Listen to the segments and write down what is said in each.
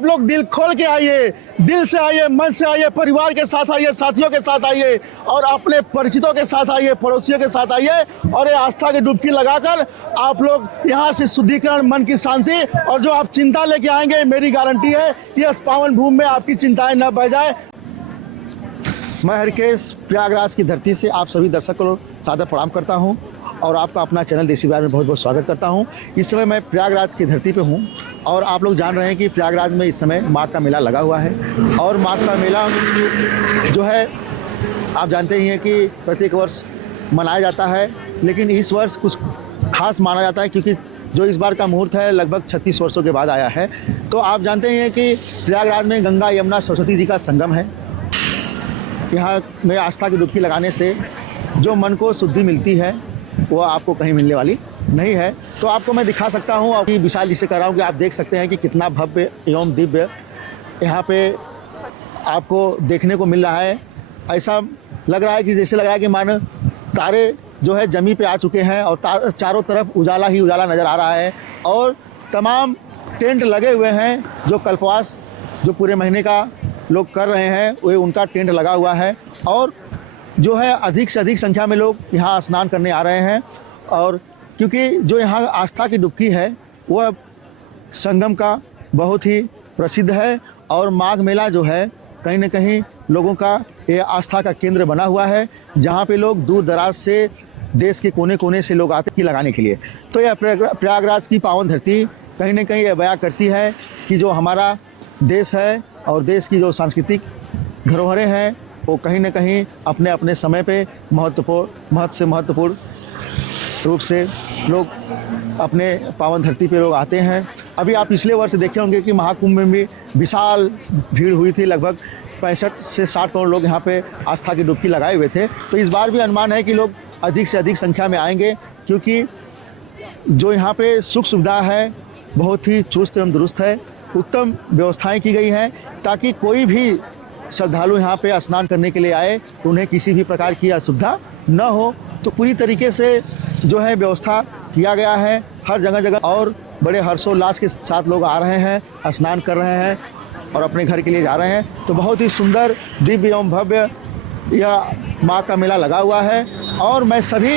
आप लोग दिल खोल के आइए, दिल से आइए, मन से आइए, परिवार के साथ आइए, साथियों के साथ आइए और अपने परिचितों के साथ आइए, पड़ोसियों के साथ आइए और ये आस्था की डुबकी लगाकर आप लोग यहाँ से शुद्धिकरण, मन की शांति और जो आप चिंता लेके आएंगे, मेरी गारंटी है कि इस पावन भूमि में आपकी चिंताएं न बह जाए। मैं हरिकेश प्रयागराज की धरती से आप सभी दर्शकों को सादर प्रणाम करता हूं और आपका अपना चैनल देसी बिहार में बहुत बहुत स्वागत करता हूं। इस समय मैं प्रयागराज की धरती पे हूं और आप लोग जान रहे हैं कि प्रयागराज में इस समय माघ का मेला लगा हुआ है और माघ का मेला जो है आप जानते ही हैं कि प्रत्येक वर्ष मनाया जाता है, लेकिन इस वर्ष कुछ खास माना जाता है क्योंकि जो इस बार का मुहूर्त है लगभग 36 वर्षों के बाद आया है। तो आप जानते ही हैं कि प्रयागराज में गंगा, यमुना, सरस्वती जी का संगम है। यहाँ में आस्था की डुबकी लगाने से जो मन को शुद्धि मिलती है वो आपको कहीं मिलने वाली नहीं है। तो आपको मैं दिखा सकता हूँ, अभी विशाल जी से कर रहा हूँ कि आप देख सकते हैं कि कितना भव्य एवं दिव्य यहाँ पे आपको देखने को मिल रहा है। ऐसा लग रहा है कि जैसे लग रहा है कि मानो तारे जो है जमी पे आ चुके हैं और चारों तरफ उजाला ही उजाला नज़र आ रहा है और तमाम टेंट लगे हुए हैं। जो कल्पवास जो पूरे महीने का लोग कर रहे हैं वो उनका टेंट लगा हुआ है और जो है अधिक से अधिक संख्या में लोग यहाँ स्नान करने आ रहे हैं। और क्योंकि जो यहाँ आस्था की डुबकी है वह संगम का बहुत ही प्रसिद्ध है और माघ मेला जो है कहीं न कहीं लोगों का ये आस्था का केंद्र बना हुआ है, जहाँ पे लोग दूर दराज से देश के कोने कोने से लोग आते हैं लगाने के लिए। तो यह प्रयागराज की पावन धरती कहीं न कहीं यह बयां करती है कि जो हमारा देश है और देश की जो सांस्कृतिक धरोहरें हैं वो कहीं न कहीं अपने अपने समय पे महत्वपूर्ण रूप से लोग अपने पावन धरती पे लोग आते हैं। अभी आप पिछले वर्ष देखे होंगे कि महाकुंभ में भी विशाल भीड़ हुई थी, लगभग 65 से 60 करोड़ लोग यहाँ पे आस्था की डुबकी लगाए हुए थे। तो इस बार भी अनुमान है कि लोग अधिक से अधिक संख्या में आएंगे क्योंकि जो यहाँ पे सुख सुविधा है बहुत ही चुस्त एवं दुरुस्त है। उत्तम व्यवस्थाएं की गई हैं ताकि कोई भी श्रद्धालु यहाँ पे स्नान करने के लिए आए तो उन्हें किसी भी प्रकार की असुविधा न हो। तो पूरी तरीके से जो है व्यवस्था किया गया है हर जगह और बड़े हर्षोल्लास के साथ लोग आ रहे हैं, स्नान कर रहे हैं और अपने घर के लिए जा रहे हैं। तो बहुत ही सुंदर, दिव्य एवं भव्य यह माघ का मेला लगा हुआ है और मैं सभी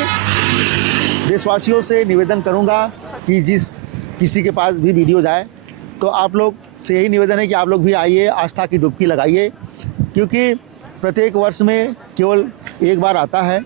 देशवासियों से निवेदन करूँगा कि जिस किसी के पास भी वीडियो जाए तो आप लोग से यही निवेदन है कि आप लोग भी आइए, आस्था की डुबकी लगाइए क्योंकि प्रत्येक वर्ष में केवल एक बार आता है।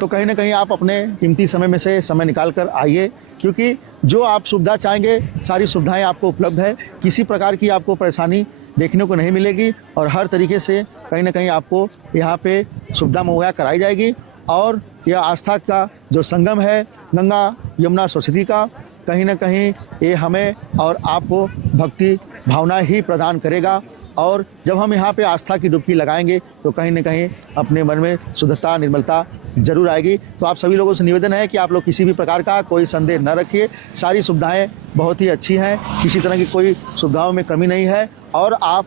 तो कहीं ना कहीं आप अपने कीमती समय में से समय निकाल कर आइए क्योंकि जो आप सुविधा चाहेंगे सारी सुविधाएं आपको उपलब्ध है। किसी प्रकार की आपको परेशानी देखने को नहीं मिलेगी और हर तरीके से कहीं ना कहीं आपको यहाँ पे सुविधा मुहैया कराई जाएगी। और यह आस्था का जो संगम है गंगा, यमुना, सरस्वती का, कहीं ना कहीं ये हमें और आपको भक्ति भावना ही प्रदान करेगा। और जब हम यहाँ पे आस्था की डुबकी लगाएंगे तो कहीं ना कहीं अपने मन में शुद्धता, निर्मलता जरूर आएगी। तो आप सभी लोगों से निवेदन है कि आप लोग किसी भी प्रकार का कोई संदेह न रखिए। सारी सुविधाएं बहुत ही अच्छी हैं, किसी तरह की कोई सुविधाओं में कमी नहीं है और आप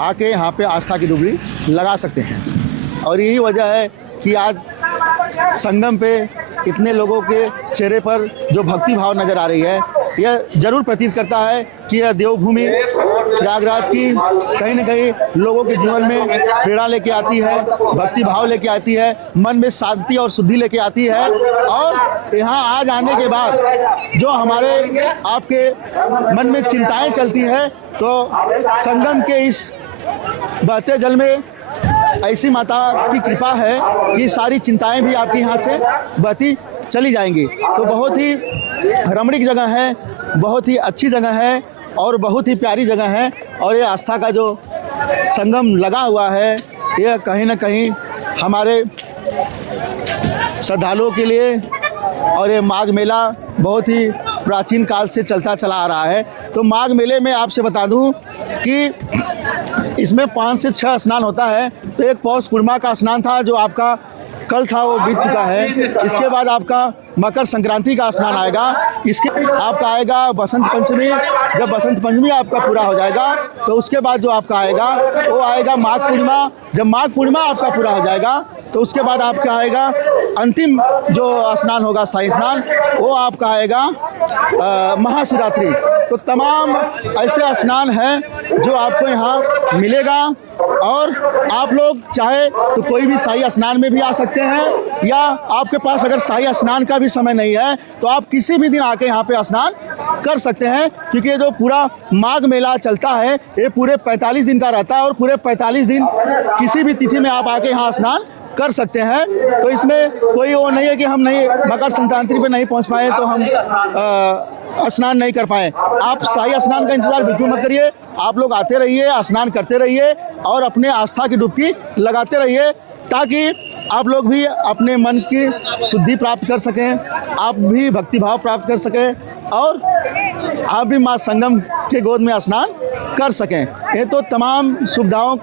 आके यहाँ पे आस्था की डुबकी लगा सकते हैं। और यही वजह है कि आज संगम पे इतने लोगों के चेहरे पर जो भक्ति भाव नज़र आ रही है यह जरूर प्रतीत करता है कि यह देवभूमि प्रयागराज की कहीं न कहीं लोगों के जीवन में प्रेरणा लेके आती है, भक्ति भाव लेके आती है, मन में शांति और शुद्धि लेके आती है। और यहाँ आज आने के बाद जो हमारे आपके मन में चिंताएं चलती हैं तो संगम के इस बहते जल में ऐसी माता की कृपा है कि सारी चिंताएं भी आपके यहाँ से बहती चली जाएंगी। तो बहुत ही रमणीक जगह है, बहुत ही अच्छी जगह है और बहुत ही प्यारी जगह है। और ये आस्था का जो संगम लगा हुआ है यह कहीं ना कहीं हमारे श्रद्धालुओं के लिए, और ये माघ मेला बहुत ही प्राचीन काल से चलता चला आ रहा है। तो माघ मेले में आपसे बता दूं कि इसमें 5 से 6 स्नान होता है। तो एक पौष पूर्णिमा का स्नान था जो आपका कल था वो बीत चुका है। इसके बाद आपका मकर संक्रांति का स्नान आएगा। इसके आपका आएगा बसंत पंचमी। जब बसंत पंचमी आपका पूरा हो जाएगा तो उसके बाद जो आपका आएगा वो आएगा माघ पूर्णिमा। जब माघ पूर्णिमा आपका पूरा हो जाएगा तो उसके बाद आपका आएगा अंतिम जो स्नान होगा, शाही स्नान, वो आपका आएगा महाशिवरात्रि। तो तमाम ऐसे स्नान हैं जो आपको यहाँ मिलेगा और आप लोग चाहे तो कोई भी शाही स्नान में भी आ सकते हैं, या आपके पास अगर शाही स्नान का भी समय नहीं है तो आप किसी भी दिन आके यहाँ पे स्नान कर सकते हैं, क्योंकि ये जो पूरा माघ मेला चलता है ये पूरे 45 दिन का रहता है और पूरे 45 दिन किसी भी तिथि में आप आके यहाँ स्नान कर सकते हैं। तो इसमें कोई वो नहीं है कि हम नहीं मकर संक्रांति पे नहीं पहुँच पाए तो हम स्नान नहीं कर पाए। आप शाही स्नान का इंतज़ार बिल्कुल मत करिए, आप लोग आते रहिए, स्नान करते रहिए और अपने आस्था की डुबकी लगाते रहिए, ताकि आप लोग भी अपने मन की शुद्धि प्राप्त कर सकें, आप भी भक्तिभाव प्राप्त कर सकें और आप भी माँ संगम के गोद में स्नान कर सकें। ये तो तमाम सुविधाओं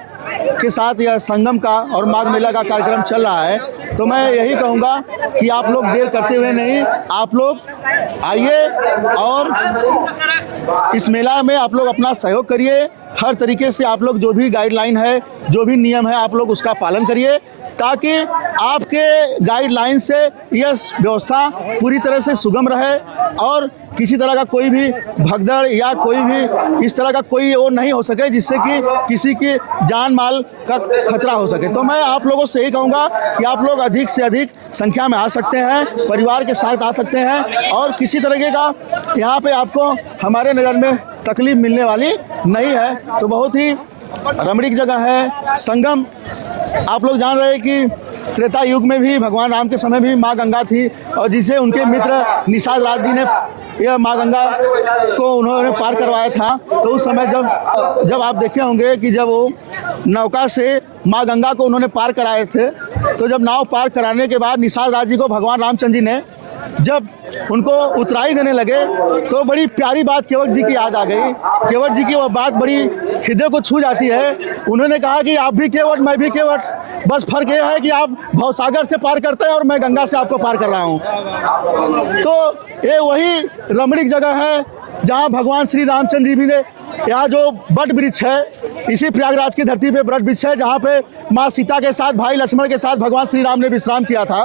के साथ यह संगम का और माघ मेला का कार्यक्रम चल रहा है। तो मैं यही कहूँगा कि आप लोग देर करते हुए नहीं, आप लोग आइए और इस मेला में आप लोग अपना सहयोग करिए। हर तरीके से आप लोग जो भी गाइडलाइन है, जो भी नियम है, आप लोग उसका पालन करिए, ताकि आपके गाइडलाइन से यह व्यवस्था पूरी तरह से सुगम रहे और किसी तरह का कोई भी भगदड़ या कोई भी इस तरह का कोई वो नहीं हो सके जिससे कि किसी की जान माल का खतरा हो सके। तो मैं आप लोगों से यही कहूँगा कि आप लोग अधिक से अधिक संख्या में आ सकते हैं, परिवार के साथ आ सकते हैं और किसी तरीके का यहाँ पे आपको हमारे नज़र में तकलीफ मिलने वाली नहीं है। तो बहुत ही रमणीक जगह है संगम। आप लोग जान रहे हैं कि त्रेता युग में भी भगवान राम के समय भी माँ गंगा थी और जिसे उनके मित्र निषाद राज जी ने यह माँ गंगा को उन्होंने पार करवाया था। तो उस समय जब आप देखे होंगे कि जब वो नौका से माँ गंगा को उन्होंने पार कराए थे, तो जब नाव पार कराने के बाद निषाद राज जी को भगवान रामचंद्र जी ने जब उनको उतराई देने लगे तो बड़ी प्यारी बात केवट जी की याद आ गई। केवट जी की वह बात बड़ी हृदय को छू जाती है। उन्होंने कहा कि आप भी केवट, मैं भी केवट, बस फर्क यह है कि आप भवसागर से पार करते हैं और मैं गंगा से आपको पार कर रहा हूँ। तो ये वही रमणीक जगह है जहाँ भगवान श्री रामचंद्र जी ने यहाँ जो बट वृक्ष है, इसी प्रयागराज की धरती पे बट वृक्ष है जहाँ पे माँ सीता के साथ भाई लक्ष्मण के साथ भगवान श्री राम ने विश्राम किया था।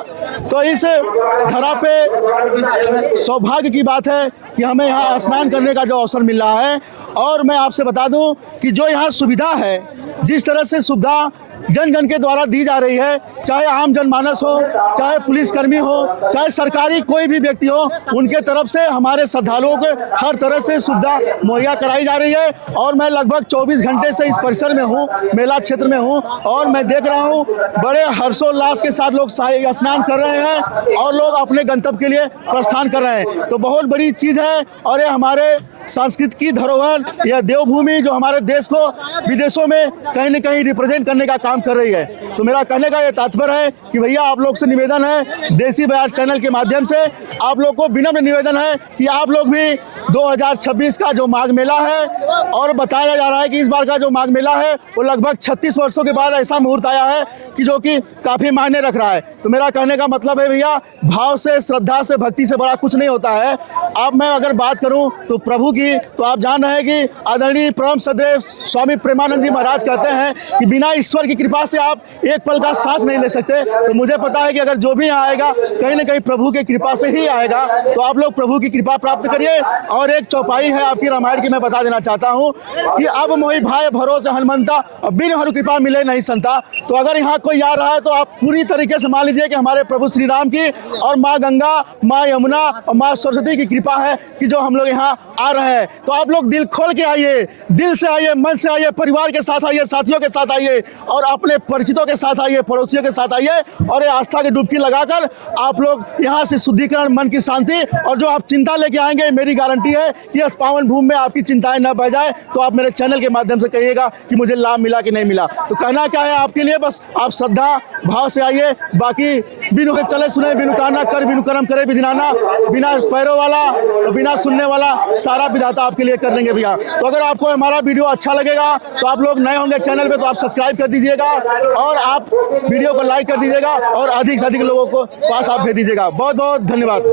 तो इस धरा पे सौभाग्य की बात है कि हमें यहाँ स्नान करने का जो अवसर मिल रहा है। और मैं आपसे बता दूं कि जो यहाँ सुविधा है, जिस तरह से सुविधा जन जन के द्वारा दी जा रही है, चाहे आम जनमानस हो, चाहे पुलिसकर्मी हो, चाहे सरकारी कोई भी व्यक्ति हो, उनके तरफ से हमारे श्रद्धालुओं को हर तरह से सुविधा मुहैया कराई जा रही है। और मैं लगभग 24 घंटे से इस परिसर में हूँ, मेला क्षेत्र में हूँ और मैं देख रहा हूँ बड़े हर्षोल्लास के साथ लोग शाही स्नान कर रहे हैं और लोग अपने गंतव्य के लिए प्रस्थान कर रहे हैं। तो बहुत बड़ी चीज़ है और ये हमारे संस्कृति की धरोहर, यह देवभूमि जो हमारे देश को विदेशों में कहीं न कहीं रिप्रेजेंट करने का काम कर रही है। तो मेरा कहने का ये तात्पर्य है कि भैया आप लोग से निवेदन है, देसी बयार चैनल के माध्यम से आप लोग को विनम्र निवेदन है कि आप लोग भी 2026 का जो माघ मेला है, और बताया जा रहा है कि इस बार का जो माघ मेला है वो लगभग 36 वर्षों के बाद ऐसा मुहूर्त आया है कि जो कि काफ़ी मायने रख रहा है। तो मेरा कहने का मतलब है भैया, भाव से, श्रद्धा से, भक्ति से बड़ा कुछ नहीं होता है। अब मैं अगर बात करूं तो प्रभु की, तो आप जान रहे हैं कि आदरणीय परम सदैव स्वामी प्रेमानंद जी महाराज कहते हैं कि बिना ईश्वर की कृपा से आप एक पल का सांस नहीं ले सकते। तो मुझे पता है कि अगर जो भी यहाँ आएगा कहीं ना कहीं प्रभु की कृपा से ही आएगा। तो आप लोग प्रभु की कृपा प्राप्त करिए। और एक चौपाई है आपकी रामायण की, मैं बता देना चाहता हूँ कि अब मोहि भाई भरोसे हनुमंता, बिन हरु कृपा मिले नहीं संता। तो अगर यहाँ कोई आ रहा है तो आप पूरी तरीके से मान लीजिए कि हमारे प्रभु श्री राम की और माँ गंगा, माँ यमुना और माँ सरस्वती की कृपा है कि जो हम लोग यहाँ आ रहे हैं। तो आप लोग दिल खोल के आइए, दिल से आइए, मन से आइए, परिवार के साथ आइए, साथियों के साथ आइए और अपने परिचितों के साथ आइए, पड़ोसियों के साथ आइए और ये आस्था की डुबकी लगाकर आप लोग यहाँ से शुद्धिकरण, मन की शांति और जो आप चिंता लेके आएंगे, मेरी गारंटी गारंटी है कि इस पावन भूमि में आपकी चिंताएं न बढ़ जाए। तो आप मेरे चैनल के माध्यम से कहिएगा कि मुझे लाभ मिला कि नहीं मिला। तो कहना क्या है आपके लिए, बस आप श्रद्धा भाव से आइए। बाकी बिनु के चले सुने, बिनु कहना कर, बिनु कर्म करे विधिनाना, बिना पैरों वाला और बिना सुनने वाला सारा विधाता आपके लिए कर देंगे भैया। तो अगर आपको हमारा वीडियो अच्छा लगेगा तो आप लोग नए होंगे चैनल पे तो आप सब्सक्राइब कर दीजिएगा और आप वीडियो को लाइक कर दीजिएगा और अधिक से अधिक लोगों को पास आप भेज दीजिएगा। बहुत बहुत धन्यवाद।